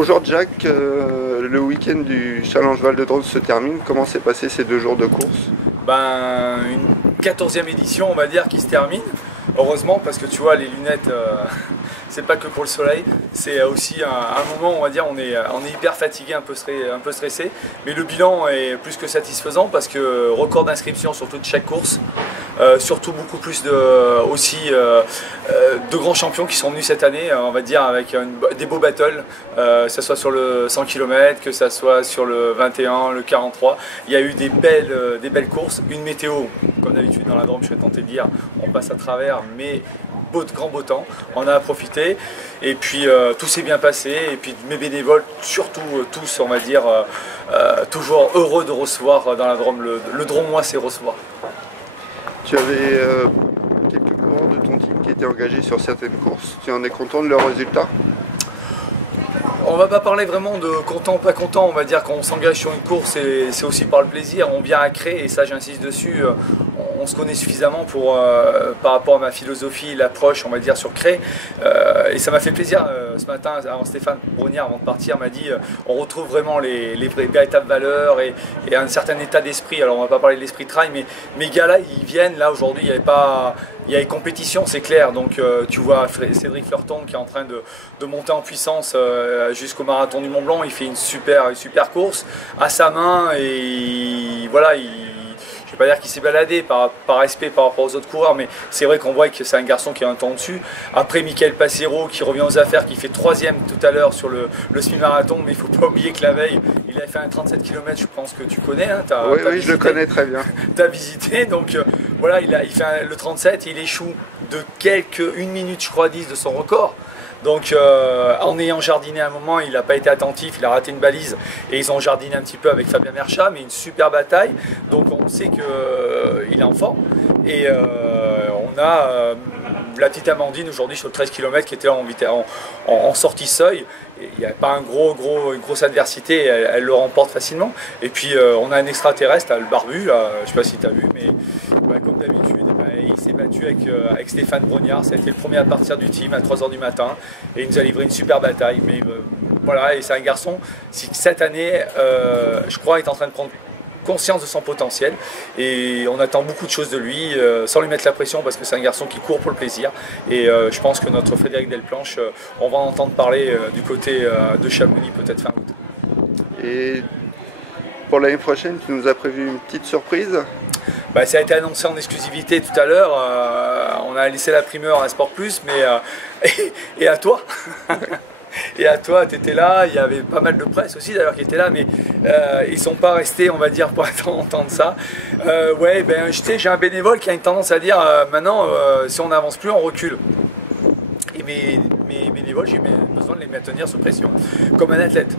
Bonjour Jack, le week-end du Challenge Val de Drôme se termine. Comment s'est passé ces 2 jours de course? Une 14e édition, on va dire, qui se termine. Heureusement, parce que tu vois, les lunettes, c'est pas que pour le soleil, c'est aussi un moment, on va dire, on est hyper fatigué, un peu stressé, mais le bilan est plus que satisfaisant parce que record d'inscription sur toute chaque course, surtout beaucoup plus de grands champions qui sont venus cette année, on va dire, avec des beaux battles, que ce soit sur le 100 km, que ce soit sur le 21, le 43. Il y a eu des belles courses, une météo, comme d'habitude dans la Drôme, je vais tenter de dire, on passe à travers, mais grand beau temps, on a profité et puis tout s'est bien passé et puis mes bénévoles, surtout tous, on va dire, toujours heureux de recevoir dans la Drôme. Le Drômois, c'est recevoir. Tu avais quelques coureurs de ton team qui étaient engagés sur certaines courses, tu en es content de leurs résultats? On va pas parler vraiment de content ou pas content, on va dire qu'on s'engage sur une course et c'est aussi par le plaisir, on vient à créer et ça j'insiste dessus, on se connaît suffisamment par rapport à ma philosophie, l'approche on va dire sur créer et ça m'a fait plaisir ce matin, Stéphane Brognard avant de partir m'a dit on retrouve vraiment les véritables valeurs et un certain état d'esprit. Alors on va pas parler de l'esprit de trail mais mes gars là ils viennent, là aujourd'hui il y a une compétition, c'est clair, donc tu vois Cédric Fleurton qui est en train de monter en puissance jusqu'au marathon du Mont Blanc, il fait une super course à sa main et voilà, je ne vais pas dire qu'il s'est baladé par respect par rapport aux autres coureurs, mais c'est vrai qu'on voit que c'est un garçon qui est un temps dessus. Après Michael Passero qui revient aux affaires, qui fait 3e tout à l'heure sur le semi-marathon, mais il ne faut pas oublier que la veille, il avait fait un 37 km, je pense que tu connais. Hein, oui, je le connais très bien. Tu as visité, donc voilà, il fait le 37 et il échoue de 1 minute, je crois, 10 de son record. Donc en ayant jardiné un moment, il n'a pas été attentif, il a raté une balise et ils ont jardiné un petit peu avec Fabien Merchat, mais une super bataille. Donc on sait qu'il est en forme et on a la petite Amandine aujourd'hui sur le 13 km qui était là en sortie seuil. Il n'y a pas une grosse adversité, elle le remporte facilement. Et puis on a un extraterrestre, le barbu, là, je ne sais pas si tu as vu, mais comme d'habitude, il s'est battu avec Stéphane Brognard. Ça a été le premier à partir du team à 3 h du matin et il nous a livré une super bataille. Mais voilà, et c'est un garçon qui cette année, je crois, est en train de prendre conscience de son potentiel et on attend beaucoup de choses de lui sans lui mettre la pression parce que c'est un garçon qui court pour le plaisir et je pense que notre Frédéric Delplanche, on va en entendre parler du côté de Chamonix peut-être fin août. Et pour l'année prochaine, tu nous as prévu une petite surprise? Ça a été annoncé en exclusivité tout à l'heure, on a laissé la primeur à Sport Plus, mais et à toi. Et à toi, tu étais là, il y avait pas mal de presse aussi d'ailleurs qui était là, mais ils ne sont pas restés, on va dire, pour entendre ça. Ouais, j'ai un bénévole qui a une tendance à dire maintenant, si on n'avance plus, on recule. Et mes bénévoles, j'ai besoin de les maintenir sous pression, comme un athlète.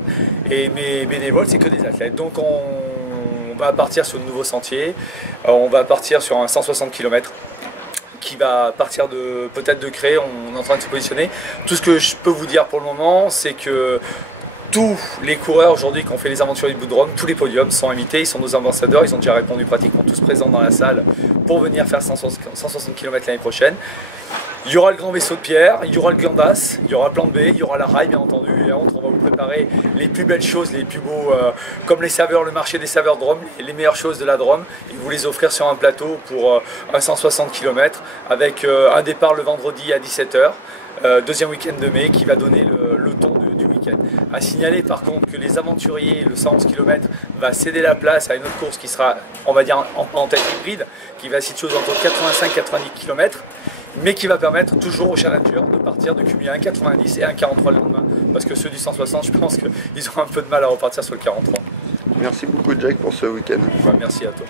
Et mes bénévoles, c'est que des athlètes. Donc on va partir sur de nouveaux sentiers, on va partir sur un 160 km. Qui va partir peut-être de créer, on est en train de se positionner. Tout ce que je peux vous dire pour le moment, c'est que tous les coureurs aujourd'hui qui ont fait les aventures du bout de Drôme, tous les podiums sont invités, ils sont nos ambassadeurs, ils ont déjà répondu pratiquement tous présents dans la salle pour venir faire 160 km l'année prochaine. Il y aura le grand vaisseau de pierre, il y aura le Glandas, il y aura le plan B, il y aura la rail bien entendu, et entre on va vous préparer les plus belles choses, les plus beaux, comme les saveurs, le marché des saveurs Drôme, les meilleures choses de la Drôme, et vous les offrir sur un plateau pour un 160 km avec un départ le vendredi à 17 h, deuxième week-end de mai qui va donner le ton du week-end. À signaler par contre que les aventuriers, le 111 km va céder la place à une autre course qui sera, on va dire en parenthèse hybride, qui va situer aux alentours de 85-90 km, mais qui va permettre toujours aux challengers de partir, de cumuler un 90 et un 43 le lendemain. Parce que ceux du 160, je pense qu'ils ont un peu de mal à repartir sur le 43. Merci beaucoup Jack pour ce week-end. Merci à toi.